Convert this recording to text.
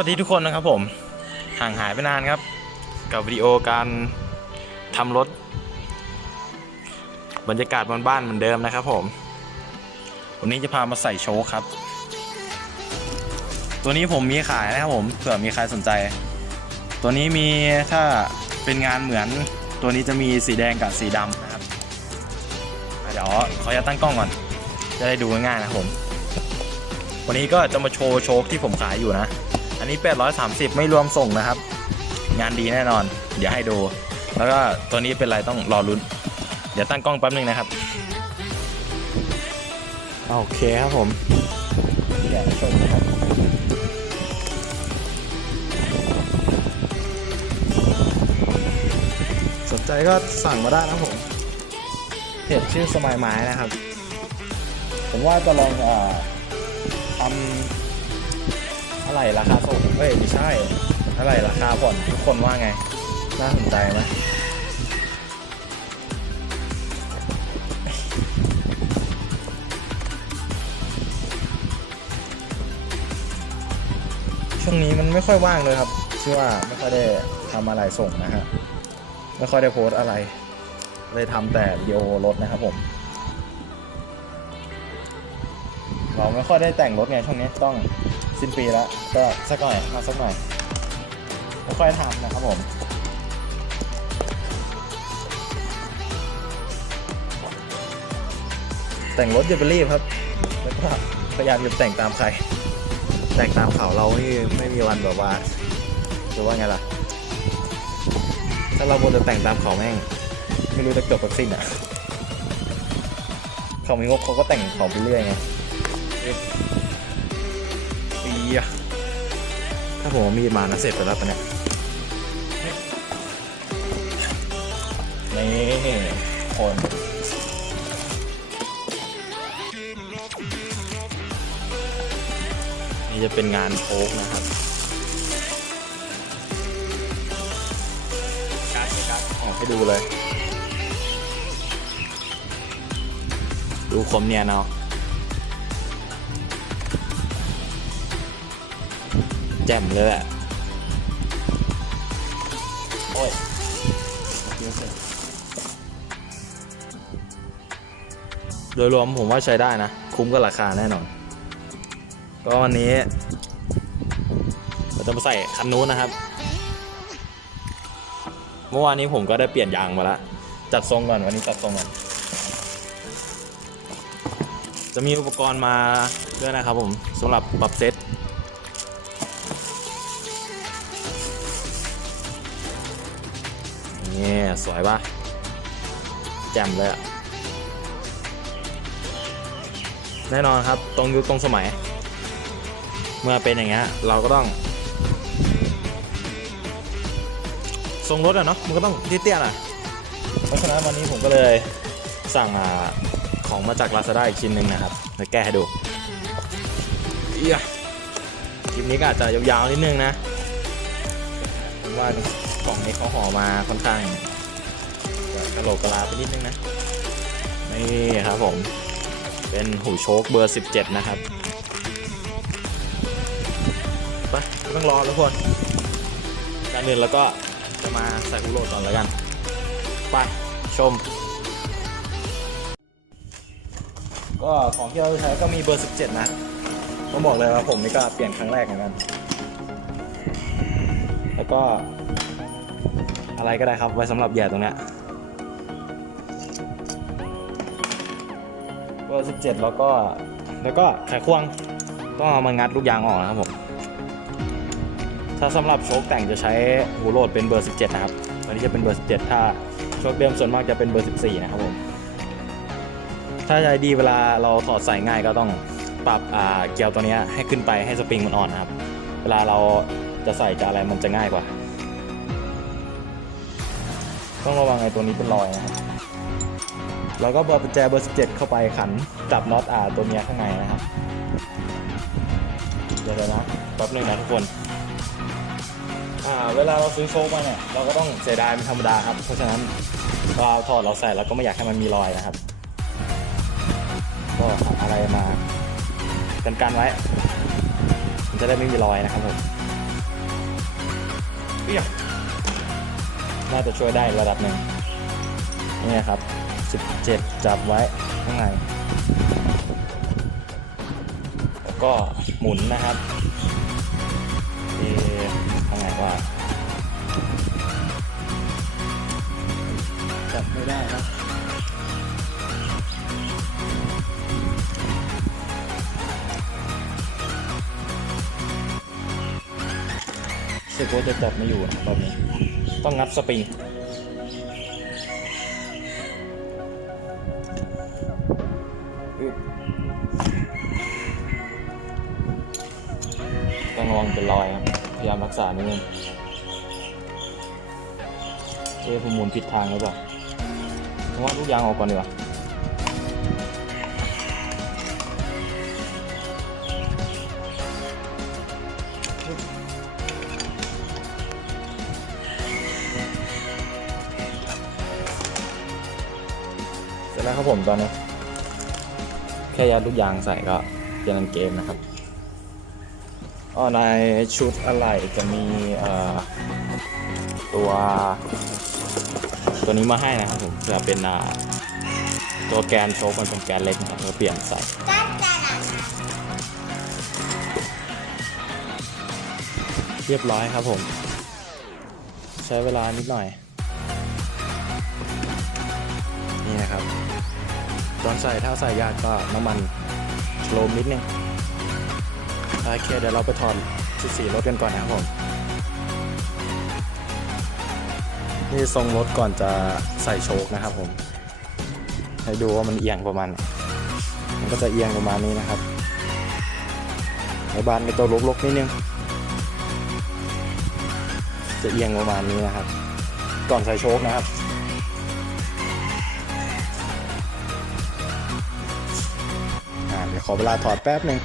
สวัสดีทุกคนนะครับผม ห่างหายไปนานครับ กับวิดีโอการทำรถ บรรยากาศบ,บ้านๆเหมือนเดิมนะครับผม วันนี้จะพามาใส่โชคครับ ตัวนี้ผมมีขายนะครับผมเผื่อมีใครสนใจ ตัวนี้มีถ้าเป็นงานเหมือนตัวนี้จะมีสีแดงกับสีดำนะครับ เดี๋ยวขออนุญาตตั้งกล้องก่อน จะได้ดูง่ายๆนะครับผมวันนี้ก็จะมาโชว์โชคที่ผมขายอยู่นะ อันนี้ 830 ไม่รวมส่งนะครับ งานดีแน่นอน เดี๋ยวให้ดู แล้วก็ตัวนี้เป็นไรต้องรอลุ้น เดี๋ยวตั้งกล้องแป๊บนึงนะครับ โอเคครับผมเดี๋ยวชมนะครับสนใจก็สั่งมาได้นะผมเพจชื่อสมัยไม้นะครับ ผมว่าจะลองอ่อทำ อะไรราคาส่งเอ้ยไม่ใช่อะไรราคาผ่อนทุกคนว่าไง น่าสนใจไหมช่วงนี้มันไม่ค่อยว่างเลยครับชื่อว่าไม่ค่อยได้ทำอะไรส่งนะฮะไม่ค่อยได้โพสอะไร เลยทำแต่วิดีโอรถนะครับผมเราไม่ค่อยได้แต่งรถไงช่วงนี้ต้อง สิ้นปีแล้ว ก็สักหน่อยมาสักหน่อยไม่ค่อยทำนะครับผมแต่งรถอย่าไปรีบครับแล้วก็พยายามอย่าแต่งตามใคร แต่งตามเขาเรานี่ไม่มีวันแบบว่าจะว่าไงล่ะ ถ้าเราบนจะแต่งตามเขาแม่ง ไม่รู้จะจบกับสิ้นอะ เขามีงบเขาก็แต่งเขาไปเรื่อยไงีอะถ้าผมเอามีดมานะเสร็จไปแล้วปะเนี่ยนี่คนนี่จะเป็นงานโชกนะครับการ์ดการ์ดออกให้ดูเลย ดูคมเนียนเอา แจ่มเลยแหละโอ้ยโดยรวมผมว่าใช้ได้นะ คุ้มกับราคาแน่นอน ก็วันนี้ เราจะมาใส่คันนู้นนะครับ เมื่อวานนี้ผมก็ได้เปลี่ยนยางมาแล้วจัดทรงก่อนวันนี้จัดทรงก่อนจะมีอุปกรณ์มาด้วยนะครับผมสำหรับปรับเซต นี่สวยปะแจ่มเลยอะแน่นอนครับตรงยุคตรงสมัย เมื่อเป็นอย่างเงี้ยเราก็ต้อง ทรงรถอะเนาะมันก็ต้องเตี้ยๆหน่อยเพราะฉะนั้นวันนี้ผมก็เลยสั่งอาของมาจาก Lazada อีกชิ้นหนึ่งนะครับมาแก้ให้ดูเอียคลิปนี้ก็อาจจะยาวๆนิดนึงนะผมว่า ล่องนี้เขาห่อมาค่อนข้างกระโหลกกระลาไปนิดนึงนะ นี่ครับผม เป็นหูโชคเบอร์ 17 นะครับไปไม่ต้องรอทุกคนการเดินแล้วก็จะมาใส่หูโหลดก่อนแล้วกัน ไป ชม ก็ของที่เราใช้ก็มีเบอร์ 17 นะต้องบอกเลยว่าผมนี่ก็เปลี่ยนครั้งแรกเหมือนกัน แล้วก็ อะไรก็ได้ครับไว้สำหรับแย่ตรงเนี้ยเบอร์17แล้วก็แล้วก็ไขควงต้องเอามางัดลูกยางออกนะครับผมถ้าสำหรับโชคแต่งจะใช้หูโหลดเป็นเบอร์ 17 นะครับอันนี้จะเป็นเบอร์ 17 ถ้าโชคเดิมส่วนมากจะเป็นเบอร์ 14 นะครับผม ถ้าใจดีเวลาเราถอดใส่ง่ายก็ต้องปรับเกลียวตัวนี้ให้ขึ้นไปให้สปริงมันอ่อนนะครับ เวลาเราจะใส่จะอะไรมันจะง่ายกว่า ต้องระวังไอ้ตัวนี้เป็นรอยนะครับแล้วก็เบอร์กุญแจเบอร์ 17 เข้าไปขันจับน็อตอ่าตัวเนี้ยข้างในนะครับ เดี๋ยวนะแป๊บนึงนะทุกคน อ่า เวลาเราซื้อโชคมาเนี่ย เราก็ต้องเสียดายเป็นธรรมดาครับ เพราะฉะนั้นเราถอดเราใส่เราก็ไม่อยากให้มันมีรอยนะครับ ก็หาอะไรมากันกันไว้ มันจะได้ไม่มีรอยนะครับผมเอี้ย น่าจะช่วยได้ระดับหนึ่งนี่นะครับ 17 จับไว้ข้างในแล้วก็หมุนนะครับ รู้จะจับไม่อยู่นะรอบนี้ ต้องงับสปริงต้องระวังเป็นรอยครับ พยายามรักษานิดนึงเอ๊ะผมหมุนผิดทางหรือเปล่าผมว่าลูกยางออกก่อนดีกว่า เสร็จแล้วครับผมตอนนี้ แค่ยัดลูกยางใส่ก็เจนันเกมนะครับอ๋อในชุดอะไรจะมีเอ่อตัว ตัวนี้มาให้นะครับผมจะเป็นอ่าตัวแกนโชคมันเป็นแกนเล็กนะครับเราเปลี่ยนใส่เรียบร้อยครับผม ใช้เวลานิดหน่อย ตอนใส่ถ้าใส่ยากก็น้ำมันโลมนิดนึงโอเคเดี๋ยวเราไปถอดชุดสีรถกันก่อนนะครับผมนี่ทรงรถก่อนจะใส่โชคนะครับผม ให้ดูว่ามันเอียงประมาณ มันก็จะเอียงประมาณนี้นะครับในบานเป็นตัวลกๆนิดนึง จะเอียงประมาณนี้นะครับ ก่อนใส่โชคนะครับ ขอเวลาถอดแป๊บหนึ่ง